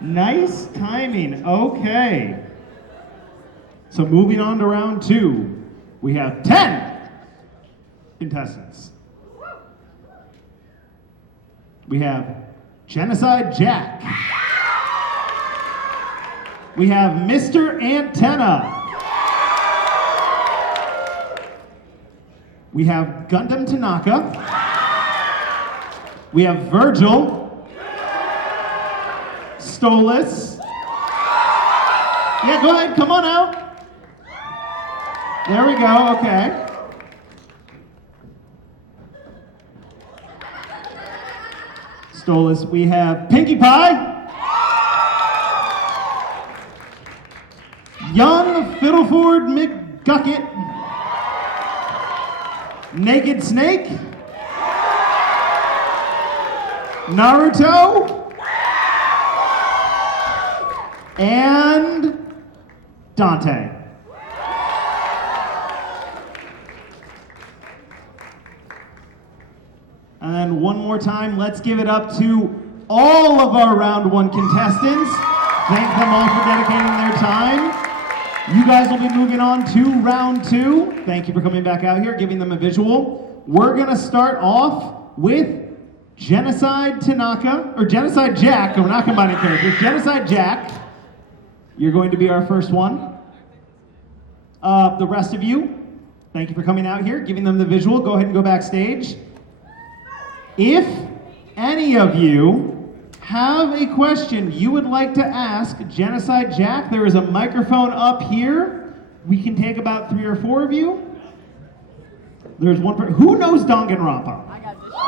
Nice timing. Okay. So moving on to round 2, we have 10 contestants. We have Genocide Jack. We have Mr. Antenna. We have Gundam Tanaka. We have Virgil. Stolas. Yeah, go ahead, come on out. There we go, okay. Stolas, we have Pinkie Pie. Young Fiddleford McGucket. Naked Snake. Naruto. And Dante. And then one more time, let's give it up to all of our round 1 contestants. Thank them all for dedicating their time. You guys will be moving on to round 2. Thank you for coming back out here, giving them a visual. We're gonna start off with Genocide Tanaka, or Genocide Jack. We're not combining characters. Genocide Jack, you're going to be our first one. The rest of you, thank you for coming out here, giving them the visual. Go ahead and go backstage. If any of you have a question you would like to ask Genocide Jack, there is a microphone up here. We can take about 3 or 4 of you. There's one person. Who knows Danganronpa?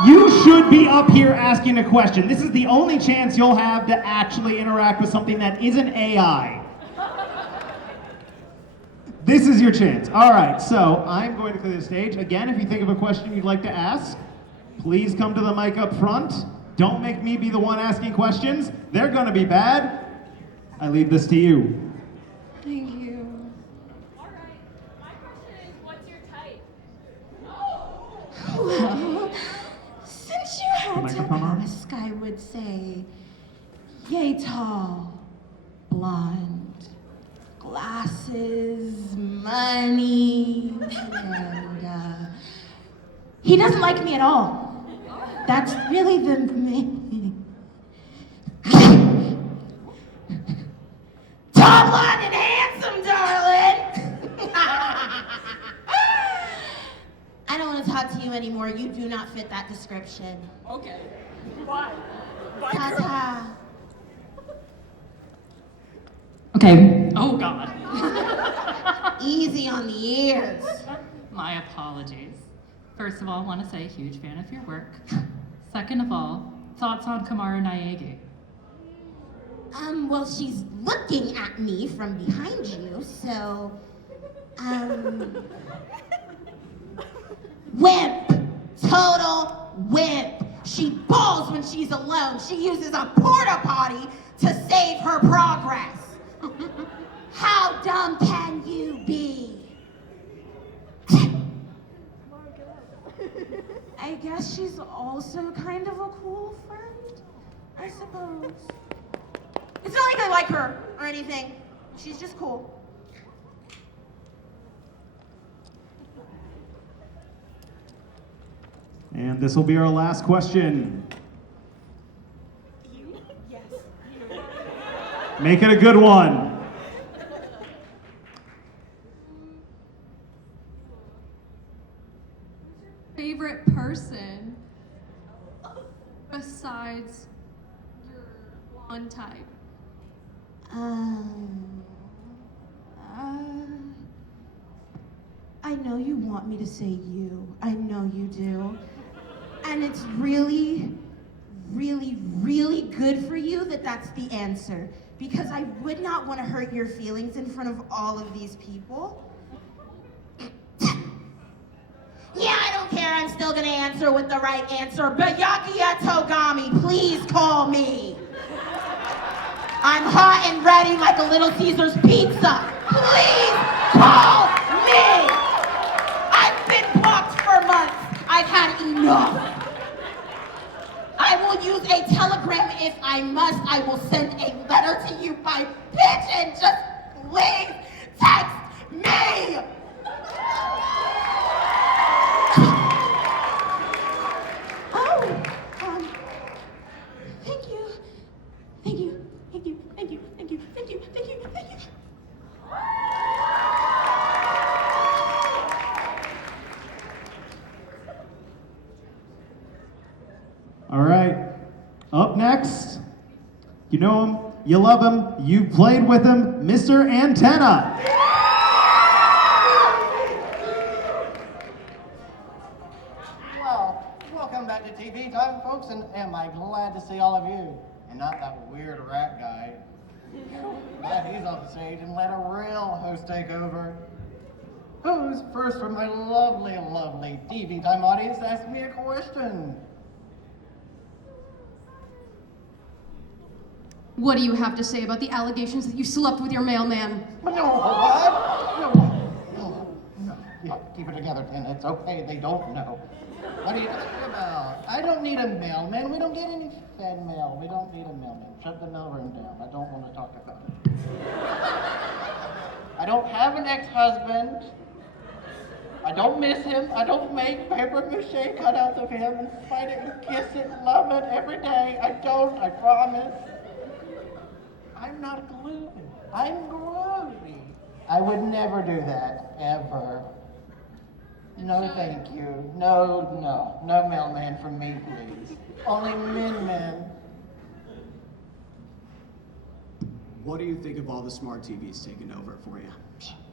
You should be up here asking a question. This is the only chance you'll have to actually interact with something that isn't AI. This is your chance. All right, so I'm going to clear the stage. Again, if you think of a question you'd like to ask, please come to the mic up front. Don't make me be the one asking questions. They're gonna be bad. I leave this to you. Thank you. All right, my question is, what's your type? Well, since you had to Microphone on? ask, I would say, yay tall, blonde, glasses, money, and he doesn't like me at all. That's really the main. Tall, blonde, and handsome, darling. I don't want to talk to you anymore. You do not fit that description. Okay. Why? Ta-ta. Okay. Oh, God. Easy on the ears. My apologies. First of all, I want to say huge fan of your work. Second of all, thoughts on Kamara Naegi? Well, she's looking at me from behind you, so, wimp. Total wimp. She balls when she's alone. She uses a porta potty to save her progress. How dumb can you be? I guess she's also kind of a cool friend, I suppose. It's not like I like her or anything. She's just cool. And this will be our last question. Yes. Make it a good one. Favorite person besides your blonde type? I know you want me to say you. I know you do. And it's really, really, really good for you that that's the answer. Because I would not want to hurt your feelings in front of all of these people. Yeah, I don't care. I'm still gonna answer with the right answer. Byakuya Togami, please call me. I'm hot and ready like a Little Caesar's pizza. Please call me. I've been blocked for months. I've had enough. I will use a telegram if I must. I will send a letter to you by pigeon. Just please text me. Oh, thank you. Thank you. Thank you. Thank you. Thank you. Thank you. Thank you. Thank you. All right. Up next, you know him, you love him, you've played with him, Mr. Antenna. Well, welcome back to TV time, folks, and am I glad to see all of you, and not that weird rat guy. Glad he's off the stage and let a real host take over. Who's first from my lovely, lovely TV time audience to ask me a question? What do you have to say about the allegations that you slept with your mailman? No, what? No. Yeah, keep it together, Ken. It's okay. They don't know. What are you talking about? I don't need a mailman. We don't get any fan mail. We don't need a mailman. Shut the mailroom down. I don't want to talk about it. I don't have an ex-husband. I don't miss him. I don't make paper mache cutouts of him and fight it and kiss it and love it every day. I don't. I promise. I'm not gloomy. I'm groovy. I would never do that, ever. No, thank you. No mailman from me, please. Only men. What do you think of all the smart TVs taking over for you?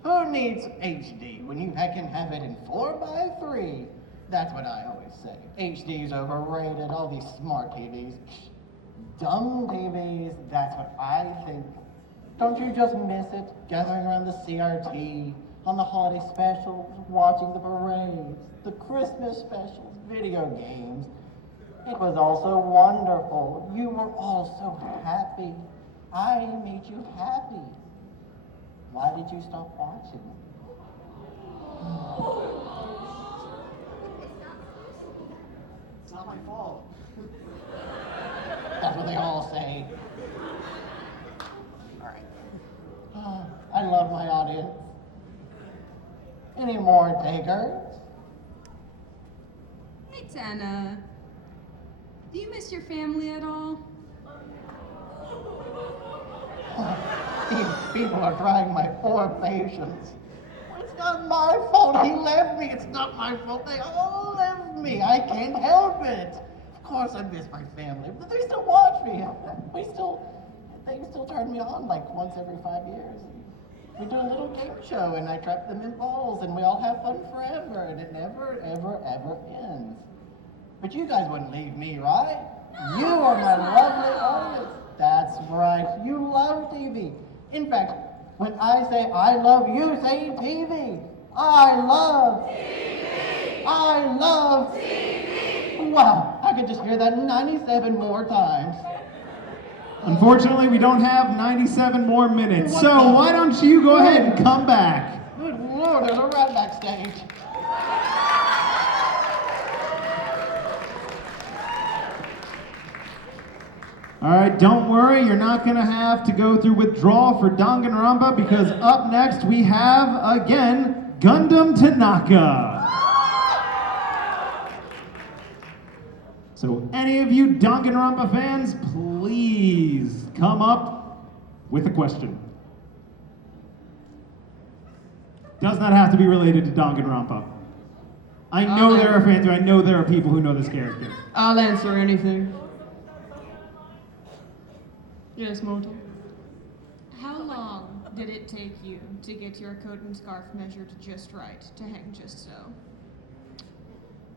Who needs HD when you can have it in 4x3? That's what I always say. HD's overrated, all these smart TVs. Dumb TVs, that's what I think. Don't you just miss it? Gathering around the CRT, on the holiday specials, watching the parades, the Christmas specials, video games. It was all so wonderful. You were all so happy. I made you happy. Why did you stop watching? It's not my fault. That's what they all say. All right. I love my audience. Any more takers? Hey, Tana. Do you miss your family at all? People are trying my poor patience. It's not my fault he left me. It's not my fault they all left me. I can't help it. Of course I miss my family, but they still watch me. They still turn me on like once every 5 years. We do a little game show and I trap them in balls and we all have fun forever and it never, ever, ever ends. But you guys wouldn't leave me, right? You are my lovely audience. That's right. You love TV. In fact, when I say I love you, say TV. I love TV. I love TV. Wow, I could just hear that 97 more times. Unfortunately, we don't have 97 more minutes, What so the- why don't you go ahead and come back? Good Lord, there's a rat backstage. All right, don't worry, you're not going to have to go through withdrawal for Danganronpa because up next we have, again, Gundam Tanaka. So any of you Danganronpa fans, please come up with a question. Does not have to be related to Danganronpa. I know there are fans, or I know there are people who know this character. I'll answer anything. Yes, Mortal. How long did it take you to get your coat and scarf measured just right to hang just so?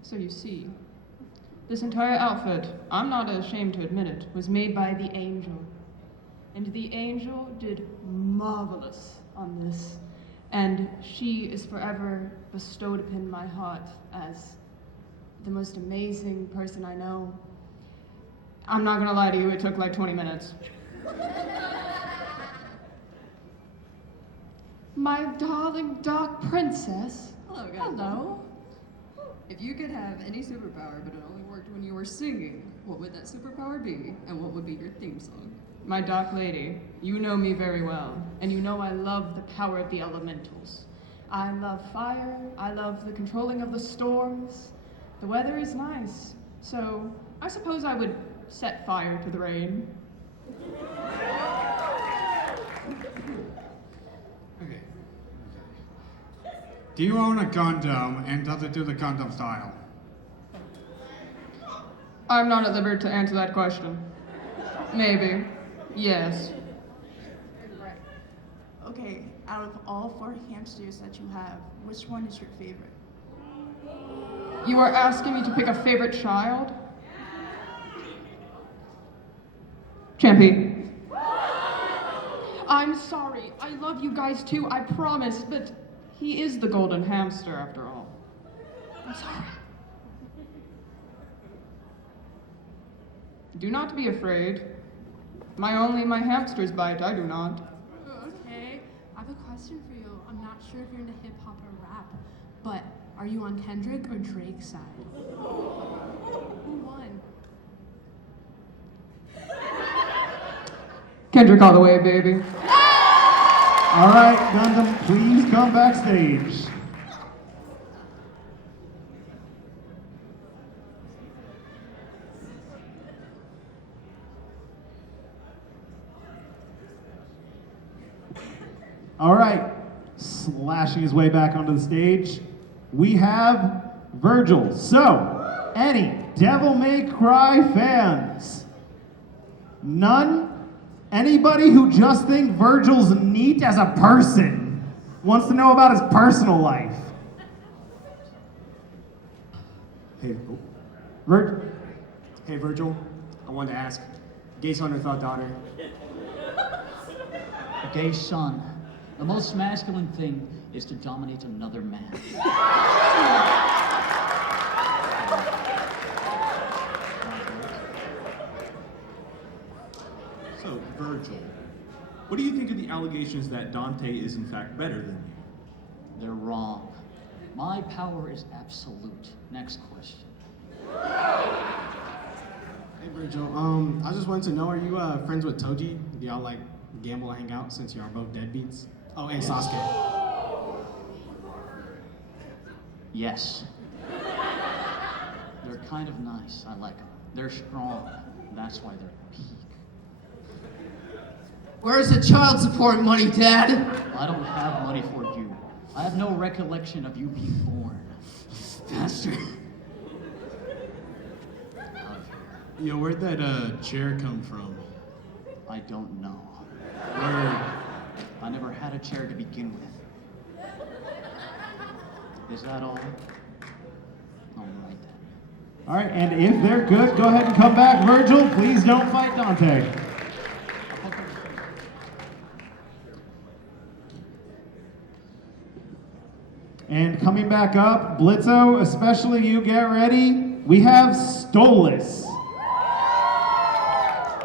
So you see, this entire outfit, I'm not ashamed to admit it, was made by the Angel. And the Angel did marvelous on this. And she is forever bestowed upon my heart as the most amazing person I know. I'm not gonna lie to you, it took like 20 minutes. My darling dark princess. Hello, guys. Hello. If you could have any superpower, but it only worked when you were singing, what would that superpower be, and what would be your theme song? My Dark Lady, you know me very well, and you know I love the power of the elementals. I love fire, I love the controlling of the storms. The weather is nice, so I suppose I would set fire to the rain. Okay. Do you own a Gundam, and does it do the Gundam style? I'm not at liberty to answer that question. Maybe. Yes. Okay, out of all 4 hamsters that you have, which one is your favorite? You are asking me to pick a favorite child? Champy. I'm sorry. I love you guys too, I promise, but he is the golden hamster after all. I'm sorry. Do not be afraid. My hamsters bite, I do not. Okay, I have a question for you. I'm not sure if you're into hip hop or rap, but are you on Kendrick or Drake's side? Who won? Kendrick all the way, baby. All right, Gundam, please come backstage. All right, slashing his way back onto the stage, we have Virgil. So, any Devil May Cry fans? None? Anybody who just think Virgil's neat as a person wants to know about his personal life? Hey, Hey, Virgil. I wanted to ask, gay son or thought daughter? A gay son. The most masculine thing is to dominate another man. So, Virgil, what do you think of the allegations that Dante is in fact better than you? They're wrong. My power is absolute. Next question. Hey Virgil, I just wanted to know, are you friends with Toji? Do y'all like gamble and hang out since you are both deadbeats? Oh, and Sasuke. Yes. They're kind of nice. I like them. They're strong. That's why they're peak. Where's the child support money, Dad? I don't have money for you. I have no recollection of you being born. Bastard. Yo, where'd that chair come from? I don't know. Word. I never had a chair to begin with. Is that all? All right then. All right, and if they're good, go ahead and come back. Virgil, please don't fight Dante. And coming back up, Blitzo, especially you, get ready. We have Stolas.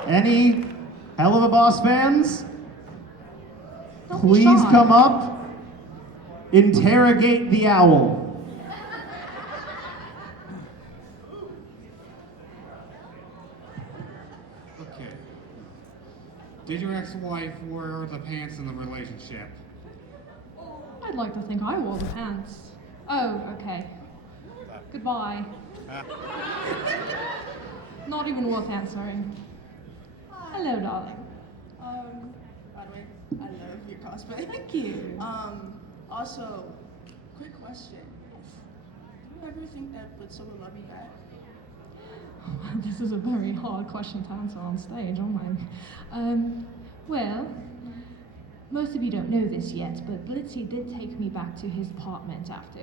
Any Hell of a Boss fans? Please come up. Interrogate the owl. Okay. Did your ex-wife wear the pants in the relationship? I'd like to think I wore the pants. Oh, okay. Goodbye. Not even wore pants, sorry. Hello, darling. By the way, I love your cosplay. Thank you. Also, quick question. Do you ever think that Blitzo will love you back? This is a very hard question to answer on stage, oh my. Well, most of you don't know this yet, but Blitzy did take me back to his apartment after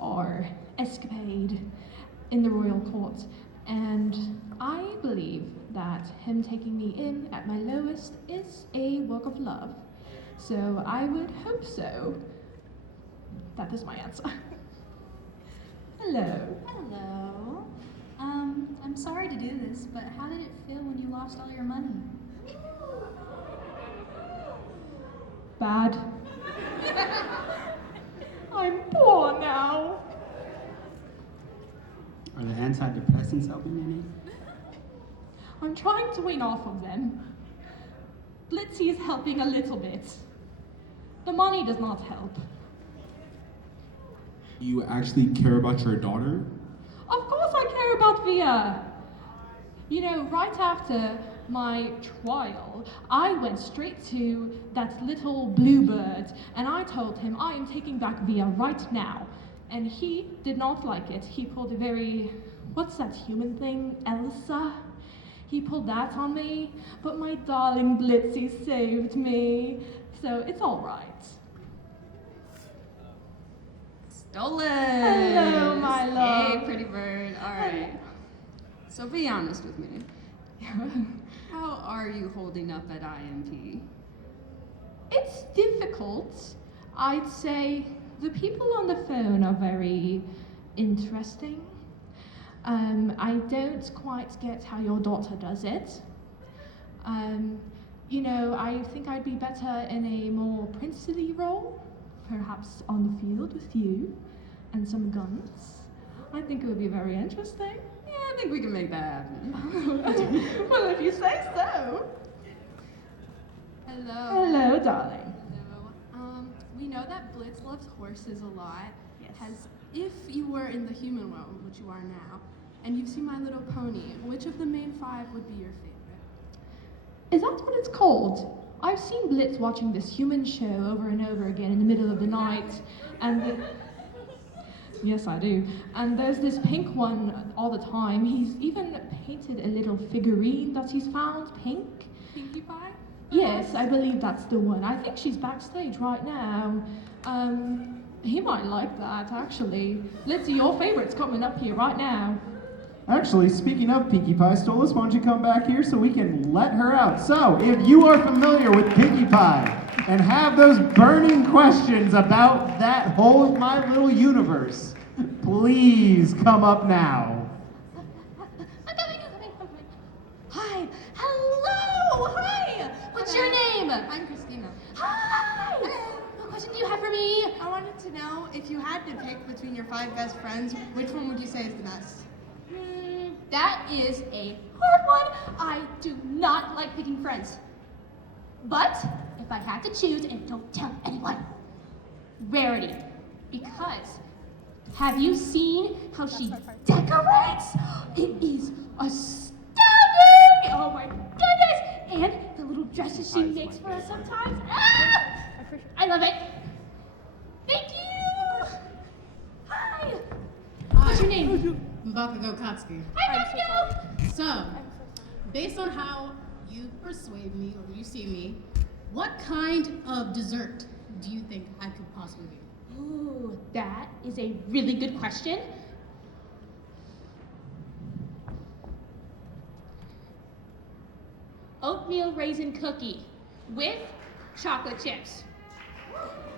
our escapade in the royal court, and I believe that him taking me in at my lowest is a work of love. So I would hope so. That is my answer. Hello. Hello. I'm sorry to do this, but how did it feel when you lost all your money? Bad. I'm poor now. Are the antidepressants helping any? I'm trying to wean off of them. Blitzy is helping a little bit. The money does not help. You actually care about your daughter? Of course I care about Via. You know, right after my trial, I went straight to that little bluebird and I told him I am taking back Via right now. And he did not like it. He pulled a very, what's that human thing, Elsa? He pulled that on me, but my darling Blitzy saved me. So it's all right. Stolen! Hello, my love. Hey, pretty bird. All right. So be honest with me. How are you holding up at IMP? It's difficult. I'd say the people on the phone are very interesting. I don't quite get how your daughter does it. You know, I think I'd be better in a more princely role, perhaps on the field with you and some guns. I think it would be very interesting. Yeah, I think we can make that happen. Well, if you say so. Hello. Hello, darling. Hello. We know that Blitz loves horses a lot. Yes. If you were in the human realm, which you are now, and you've seen My Little Pony, which of the main 5 would be your favorite? Is that what it's called? I've seen Blitz watching this human show over and over again in the middle of the night, and yes, I do. And there's this pink one all the time. He's even painted a little figurine that he's found, pink. Pinkie Pie? Yes, I believe that's the one. I think she's backstage right now. He might like that, actually. Blitzy, your favorite's coming up here right now. Actually, speaking of Pinkie Pie, Stolas, why don't you come back here so we can let her out? So, if you are familiar with Pinkie Pie and have those burning questions about that whole My Little Universe, please come up now. Hi. Hello. Hi. What's your name? I'm Christina. Hi. What question do you have for me? I wanted to know if you had to pick between your 5 best friends, which one would you say is the best? That is a hard one. I do not like picking friends. But if I had to choose, and don't tell anyone, Rarity. Because have you seen how she decorates? It is astounding! Oh my goodness! And the little dresses she makes for us sometimes. Ah! I love it. Thank you! Hi! What's your name? Bakugo Katsuki. Hi, Bakugo! So, based on how you persuade me or you see me, what kind of dessert do you think I could possibly be? Ooh, that is a really good question. Oatmeal raisin cookie with chocolate chips.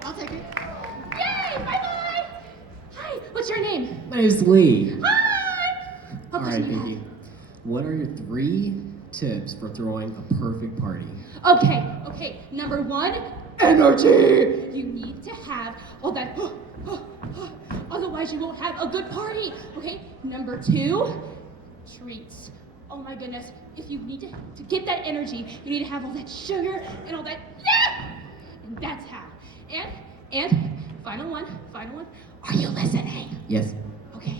I'll take it. Yay! Bye-bye! Hi, what's your name? My name's Lee. Hi! All right, Pinky. What are your 3 tips for throwing a perfect party? Okay. Number 1, energy! You need to have all that, otherwise you won't have a good party, okay? Number 2, treats. Oh my goodness, if you need to get that energy, you need to have all that sugar and all that, and that's how. And, final one, are you listening? Yes. Okay.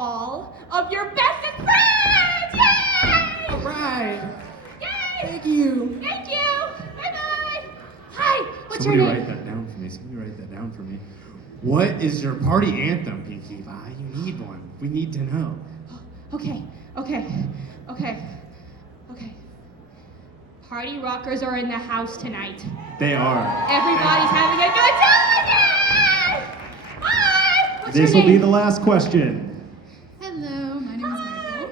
All of your bestest friends! Yay! All right. Yay! Thank you. Thank you! Bye-bye! Hi, what's Somebody your name? write that down for me. Somebody write that down for me. What is your party anthem, Pinkie Pie? You need one. We need to know. Okay. Party rockers are in the house tonight. They are. Everybody's having a good time! Yay! Hi! What's This your will name? be the last question. Hello, my name is Michael.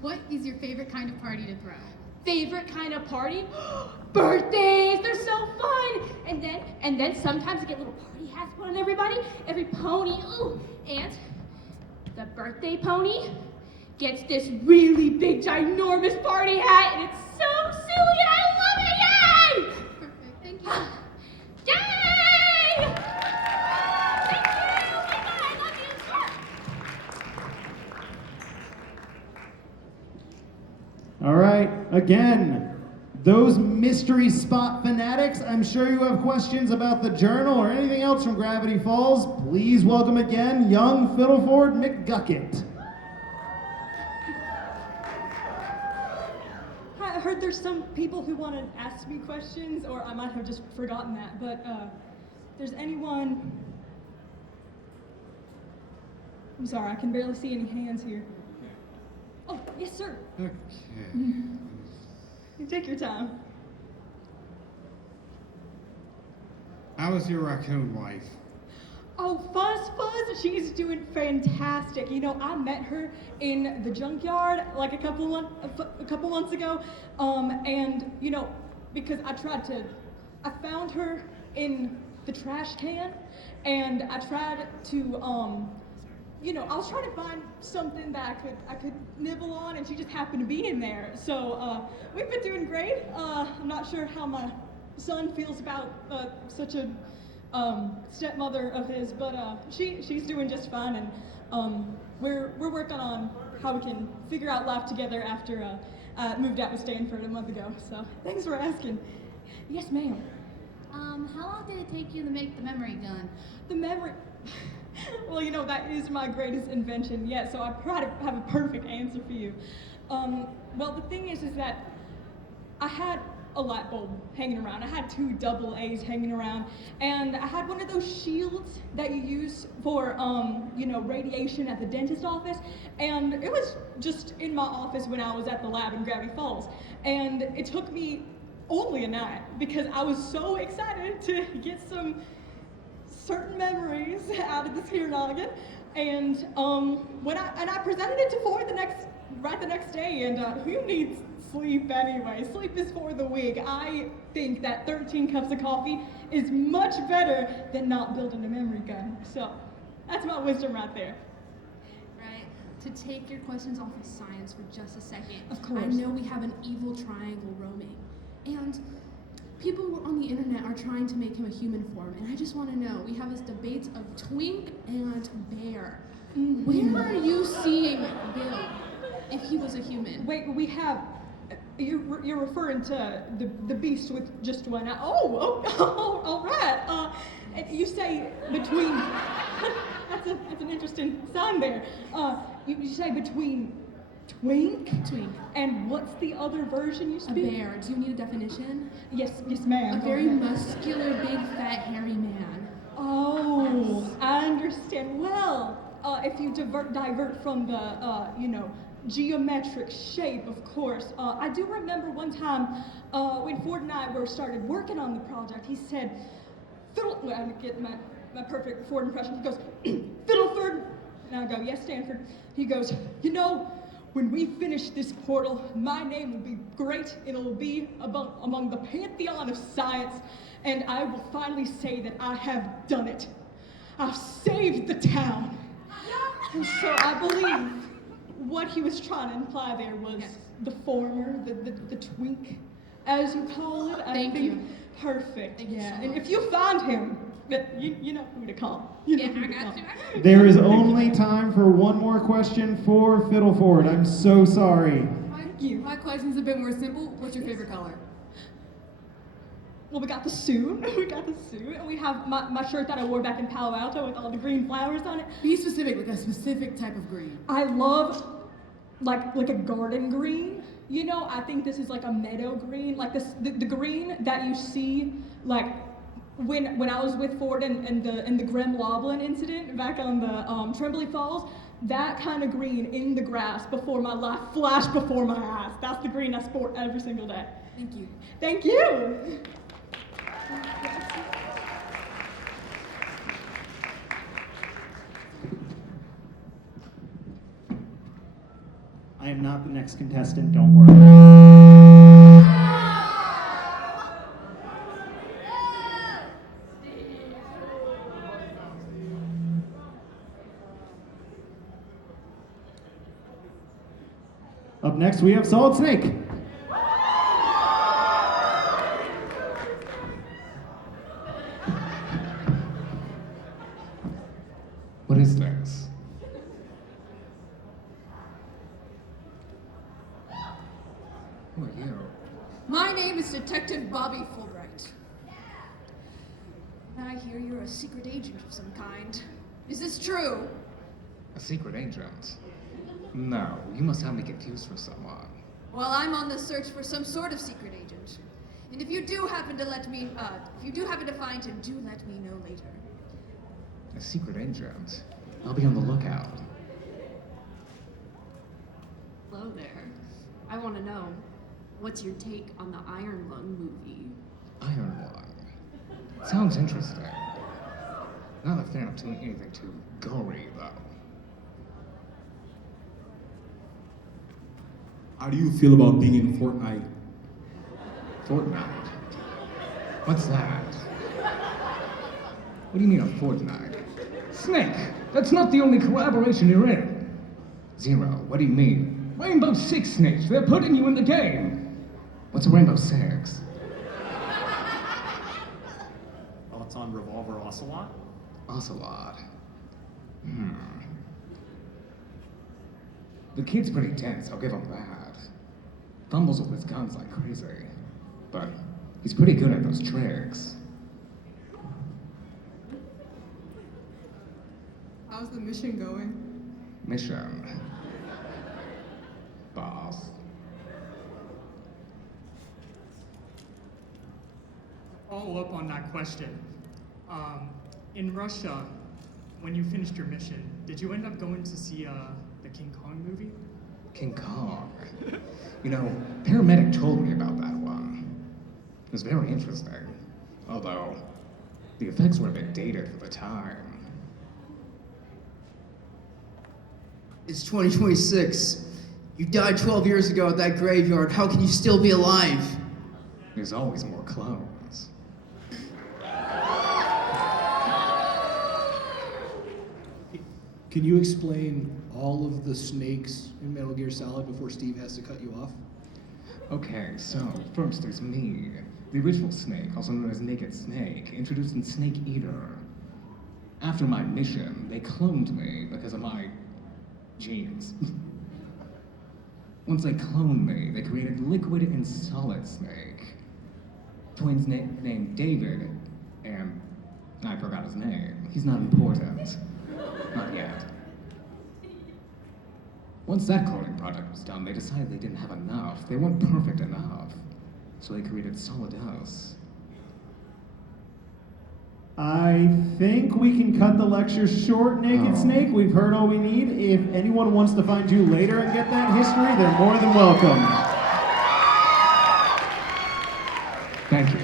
What is your favorite kind of party to throw? Favorite kind of party? Birthdays! They're so fun! And then sometimes I get little party hats put on everybody. Every pony. Ooh! And the birthday pony gets this really big, ginormous party hat, and it's so silly, and I love it! Yay! Perfect, thank you. Yay! Thank you! Oh my God, I love All right, again, those mystery spot fanatics, I'm sure you have questions about the journal or anything else from Gravity Falls. Please welcome again young Fiddleford McGucket. I heard there's some people who want to ask me questions, or I might have just forgotten that, but if there's anyone... I'm sorry, I can barely see any hands here. Oh, yes, sir. Okay. You take your time. How is your raccoon wife? Oh, Fuzz, she's doing fantastic. You know, I met her in the junkyard like a couple months ago, and you know, because I found her in the trash can, and I tried to, you know, I was trying to find something that I could nibble on, and she just happened to be in there. So we've been doing great. I'm not sure how my son feels about such a stepmother of his, but she's doing just fine, and we're working on how we can figure out life together after I moved out with Stanford a month ago. So thanks for asking. Yes, ma'am. How long did it take you to make the memory gun? The memory. Well, you know, that is my greatest invention yet, so I try to have a perfect answer for you. Well, the thing is that I had a light bulb hanging around. I had 2 double A's hanging around, and I had one of those shields that you use for, you know, radiation at the dentist office, and it was just in my office when I was at the lab in Gravity Falls, and it took me only a night because I was so excited to get some certain memories out of this here noggin, and when I presented it to Ford the next day, and who needs sleep anyway? Sleep is for the weak. I think that 13 cups of coffee is much better than not building a memory gun. So that's my wisdom right there. Right. To take your questions off of science for just a second. Of course. I know we have an evil triangle roaming, and people on the internet are trying to make him a human form, and I just want to know, we have this debate of twink and bear. Mm-hmm. Where are you seeing Bill if he was a human? Wait, we have... You're referring to the beast with just one eye. Oh, all right. You say between... that's an interesting sign there. You say between twink? Twink. And what's the other version you speak? A bear. Do you need a definition? Yes, ma'am. A very muscular, big, fat, hairy man. Oh, yes. I understand. Well, if you divert from the, you know, geometric shape, of course. I do remember one time when Ford and I started working on the project, he said, I'm gonna get my perfect Ford impression. He goes, Fiddleford. And I go, yes, Stanford. He goes, you know, when we finish this portal, my name will be great. It'll be among the pantheon of science, and I will finally say that I have done it. I've saved the town. And so I believe what he was trying to imply there was the former, the twink, as you call it. Thank you. Perfect. Thank you so And much. if you find him, you know who to call. I got you. There is only time for one more question for Fiddleford. I'm so sorry. Thank you. My question's a bit more simple. What's your favorite color? Well, we got the suit. And we have my shirt that I wore back in Palo Alto with all the green flowers on it. Be specific, like a specific type of green. I love like a garden green. You know, I think this is like a meadow green, like the green that you see like when I was with Ford and the Grim Loblin incident back on the Tremblay Falls. That kind of green in the grass before my life flashed before my eyes. That's the green I sport every single day. Thank you. Thank you. I am not the next contestant, don't worry. Up next, we have Solid Snake. What is this? Who are you? My name is Detective Bobby Fulbright. And I hear you're a secret agent of some kind. Is this true? A secret agent? No, you must have me confused with someone. Well, I'm on the search for some sort of secret agent. And if you do happen to find him, do let me know later. A secret agent? I'll be on the lookout. Hello there. I want to know, what's your take on the Iron Lung movie? Iron Lung. Sounds interesting. Not a fan of doing anything too gory, though. How do you feel about being in Fortnite? Fortnite? What's that? What do you mean a Fortnite? Snake, that's not the only collaboration you're in. Zero, what do you mean? Rainbow Six Snakes, they're putting you in the game. What's a Rainbow Six? Thoughts on Revolver Ocelot? Ocelot. The kid's pretty tense, I'll give him that. Fumbles with his guns like crazy. But he's pretty good at those tricks. How's the mission going? Mission. Boss. Follow up on that question. In Russia, when you finished your mission, did you end up going to see the King Kong movie? King Kong. You know, paramedic told me about that one. It was very interesting. Although, the effects were a bit dated for the time. It's 2026. You died 12 years ago at that graveyard. How can you still be alive? There's always more clones. Can you explain all of the snakes in Metal Gear Solid before Steve has to cut you off? Okay, so first there's me, the original Snake, also known as Naked Snake, introduced in Snake Eater. After my mission, they cloned me because of my genes. Once they cloned me, they created Liquid and Solid Snake. Twins named David, and I forgot his name. He's not important. Not yet. Once that cloning project was done, they decided they didn't have enough. They weren't perfect enough. So they created Solid House. I think we can cut the lecture short, Naked Snake. We've heard all we need. If anyone wants to find you later and get that history, they're more than welcome. Thank you.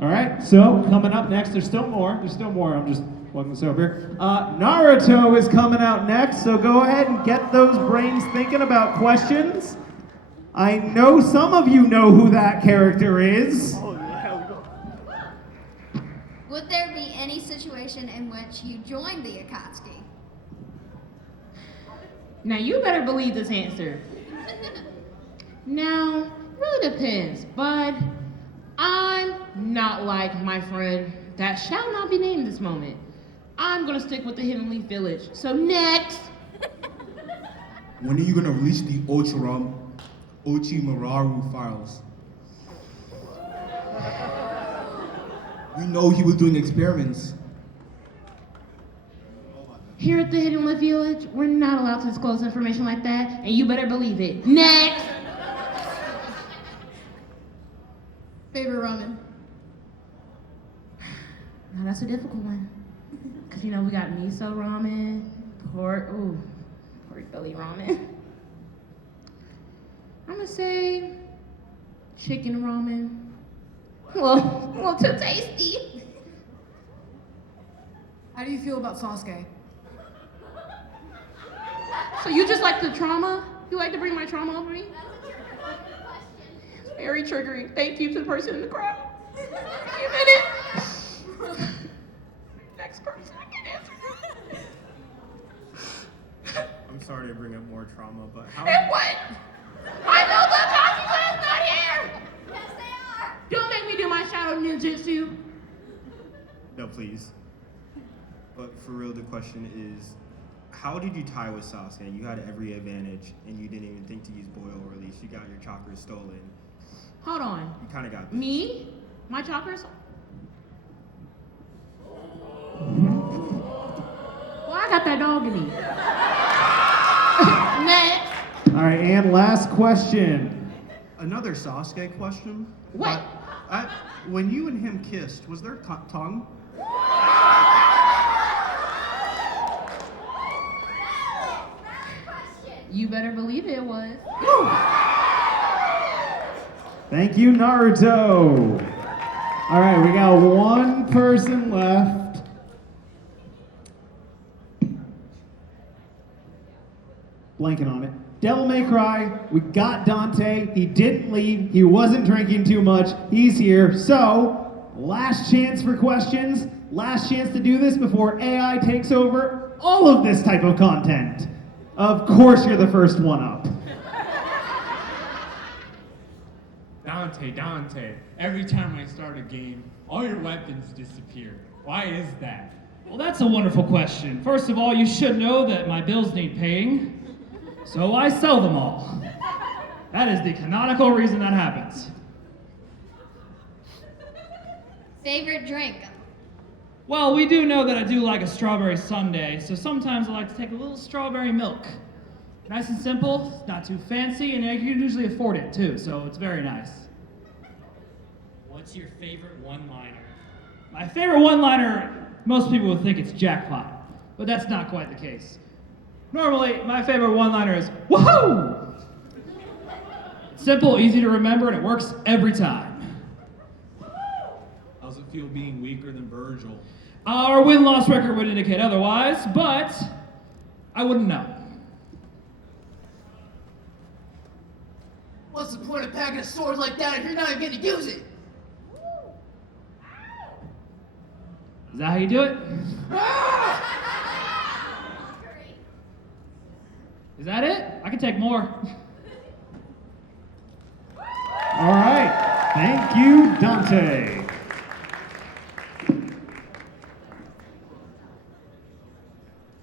All right, so coming up next, there's still more. I'm just walking this over here. Naruto is coming out next, so go ahead and get those brains thinking about questions. I know some of you know who that character is. Would there be any situation in which you joined the Akatsuki? Now you better believe this answer. Now, really depends, but I'm not like my friend that shall not be named this moment. I'm gonna stick with the Hidden Leaf Village. So next! When are you gonna release the Orochimaru files? We know he was doing experiments. Here at the Hidden Leaf Village, we're not allowed to disclose information like that, and you better believe it. Next! Favorite ramen? Now that's a difficult one. Cause you know, we got miso ramen, pork belly ramen. I'm gonna say chicken ramen. Well, too tasty. How do you feel about Sasuke? So you just like the trauma? You like to bring my trauma over me? It's very triggering. Thank you to the person in the crowd. Give me a minute. Next person, I can answer. I'm sorry to bring up more trauma, but how... And what? I know the Akashi clan's not here! Yes, they are! Don't make me do my shadow ninjutsu. No, please. But for real, the question is, how did you tie with Sasuke? You had every advantage, and you didn't even think to use boil release. You got your chakra stolen. Hold on. You kind of got this. Me? My chakras? Well, I got that dog in me. Next. All right, and last question. Another Sasuke question. What? When you and him kissed, was there tongue? You better believe it was. Thank you, Naruto. All right, we got one person left. Blanking on it. Devil May Cry, we got Dante. He didn't leave. He wasn't drinking too much. He's here. So, last chance for questions. Last chance to do this before AI takes over all of this type of content. Of course you're the first one up. Dante, every time I start a game, all your weapons disappear. Why is that? Well, that's a wonderful question. First of all, you should know that my bills need paying, so I sell them all. That is the canonical reason that happens. Favorite drink? Well, we do know that I do like a strawberry sundae, so sometimes I like to take a little strawberry milk. Nice and simple, it's not too fancy, and you can usually afford it too, so it's very nice. What's your favorite one-liner? My favorite one-liner, most people would think it's jackpot, but that's not quite the case. Normally, my favorite one-liner is, woohoo! It's simple, easy to remember, and it works every time. How's it feel being weaker than Virgil? Our win-loss record would indicate otherwise, but I wouldn't know. What's the point of packing a sword like that if you're not even going to use it? Is that how you do it? Is that it? I can take more. All right, thank you, Dante.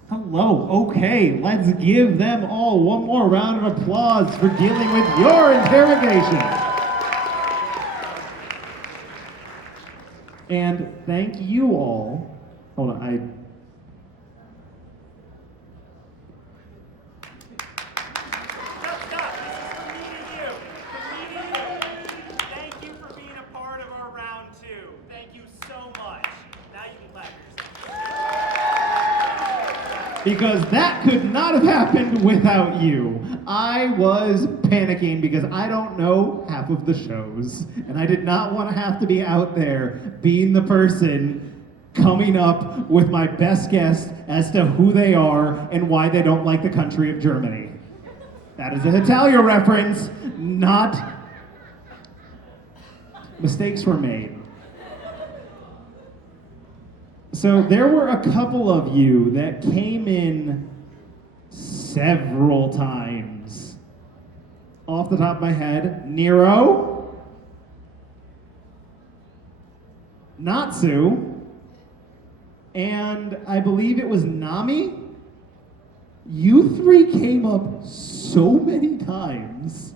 Hello, okay, let's give them all one more round of applause for dealing with your interrogation. And thank you all. Hold on, Thank you for being a part of our round 2. Thank you so much. Now you can clap yourself. Because that could not have happened without you. I was panicking because I don't know half of the shows, and I did not want to have to be out there being the person coming up with my best guess as to who they are and why they don't like the country of Germany. That is an Italia reference, not... Mistakes were made. So there were a couple of you that came in several times. Off the top of my head, Nero, Natsu, and I believe it was Nami. You three came up so many times.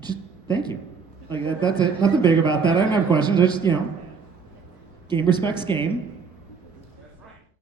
Just thank you. Like that's it. Nothing big about that. I don't have questions. I just, game respects game.